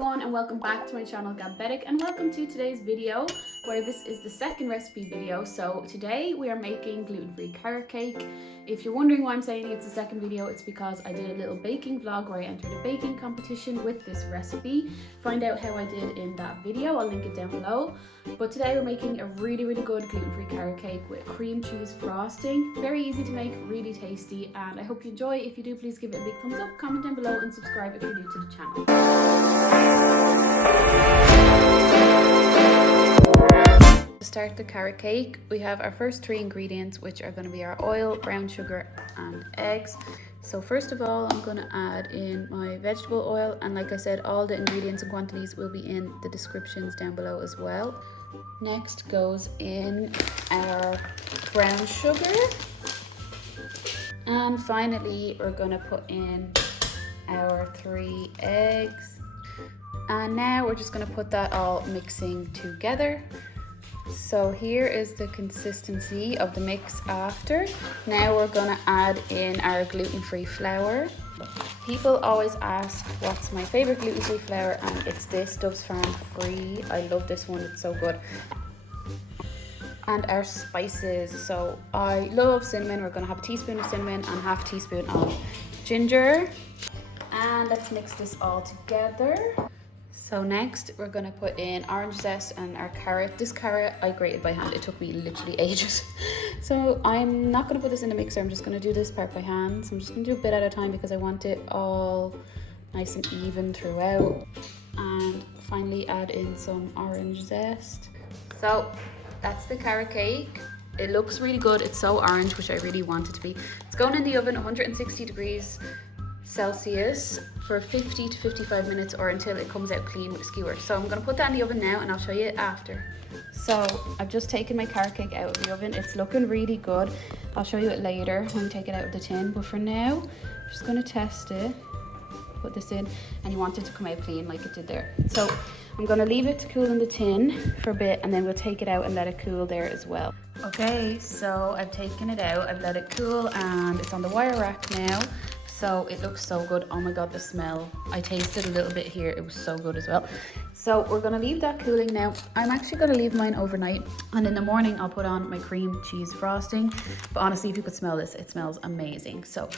everyone, and welcome back to my channel Gabbabetic, and welcome to today's video where this is the second recipe video. So today we are making gluten-free carrot cake. If you're wondering why I'm saying it's the second video, it's because I did a little baking vlog where I entered a baking competition with this recipe. Find out how I did in that video, I'll link it down below. But today we're making a really good gluten-free carrot cake with cream cheese frosting. Very easy to make, really tasty, and I hope you enjoy. If you do, please give it a big thumbs up, comment down below and subscribe if you're new to the channel. To start the carrot cake, we have our first three ingredients, which are going to be our oil, brown sugar and eggs. So first of all, I'm going to add in my vegetable oil, and like I said, all the ingredients and quantities will be in the descriptions down below as well. Next goes in our brown sugar, and finally we're going to put in our 3 eggs. And now we're just going to put that all mixing together. So here is the consistency of the mix after. Now we're going to add in our gluten-free flour. People always ask what's my favorite gluten-free flour, and it's this Dove's Farm Free. I love this one, it's so good. And our spices, so I love cinnamon. We're going to have a teaspoon of cinnamon and half a teaspoon of ginger. And let's mix this all together. So next we're going to put in orange zest and our carrot. This carrot I grated by hand. It took me literally ages. So I'm not going to put this in the mixer. I'm just going to do this part by hand. So I'm just going to do a bit at a time because I want it all nice and even throughout. And finally add in some orange zest. So that's the carrot cake. It looks really good. It's so orange, which I really want it to be. It's going in the oven 160 degrees Celsius for 50 to 55 minutes, or until it comes out clean with a skewer. So I'm going to put that in the oven now and I'll show you after. So I've just taken my carrot cake out of the oven. It's looking really good. I'll show you it later when we take it out of the tin, but for now I'm just going to test it. Put this in, and you want it to come out clean like it did there. So I'm going to leave it to cool in the tin for a bit, and then we'll take it out and let it cool there as well. Okay, so I've taken it out, I've let it cool, and it's on the wire rack now. So it looks so good. Oh my god, the smell. I tasted a little bit here. It was so good as well. So we're going to leave that cooling now. I'm actually going to leave mine overnight, and in the morning I'll put on my cream cheese frosting. But honestly, if you could smell this, it smells amazing. So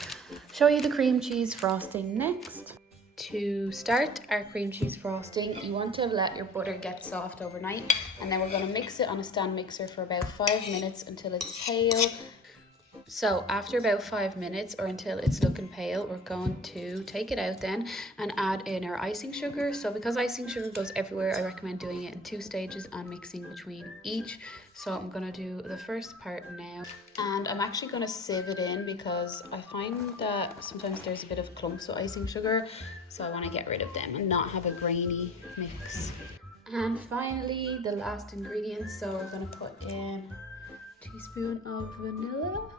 show you the cream cheese frosting next. To start our cream cheese frosting, you want to let your butter get soft overnight, and then we're going to mix it on a stand mixer for about 5 minutes until it's pale. So after about 5 minutes, or until it's looking pale, we're going to take it out then and add in our icing sugar. So because icing sugar goes everywhere, I recommend doing it in 2 stages and mixing between each. So I'm going to do the first part now, and I'm actually going to sieve it in because I find that sometimes there's a bit of clumps with icing sugar, so I want to get rid of them and not have a grainy mix. And finally, the last ingredient, so we're going to put in teaspoon of vanilla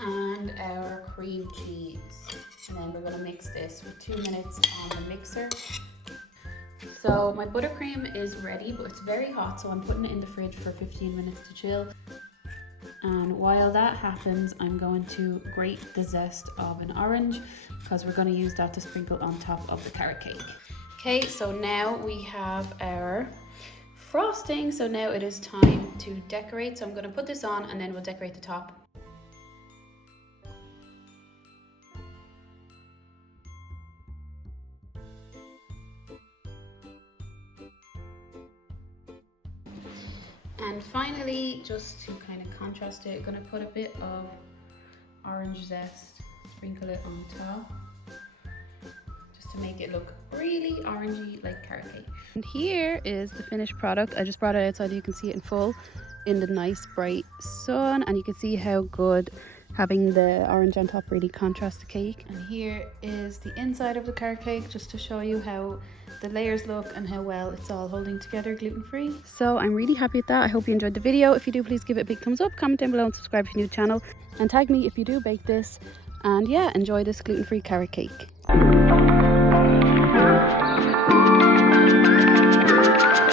and our cream cheese, and then we're going to mix this for 2 minutes on the mixer. So my buttercream is ready, but it's very hot, so I'm putting it in the fridge for 15 minutes to chill. And while that happens, I'm going to grate the zest of an orange because we're going to use that to sprinkle on top of the carrot cake. Okay, so now we have our frosting, so now it is time to decorate. So I'm going to put this on and then we'll decorate the top. And finally, just to kind of contrast it, I'm going to put a bit of orange zest, sprinkle it on top, just to make it look really orangey like carrot cake. And here is the finished product. I just brought it outside. You can see it in full in the nice bright sun, and you can see how good having the orange on top really contrasts the cake. And here is the inside of the carrot cake, just to show you how the layers look and how well it's all holding together gluten-free. So I'm really happy with that. I hope you enjoyed the video. If you do, please give it a big thumbs up, comment down below and subscribe if you're new to the channel, and tag me if you do bake this. And yeah, enjoy this gluten-free carrot cake.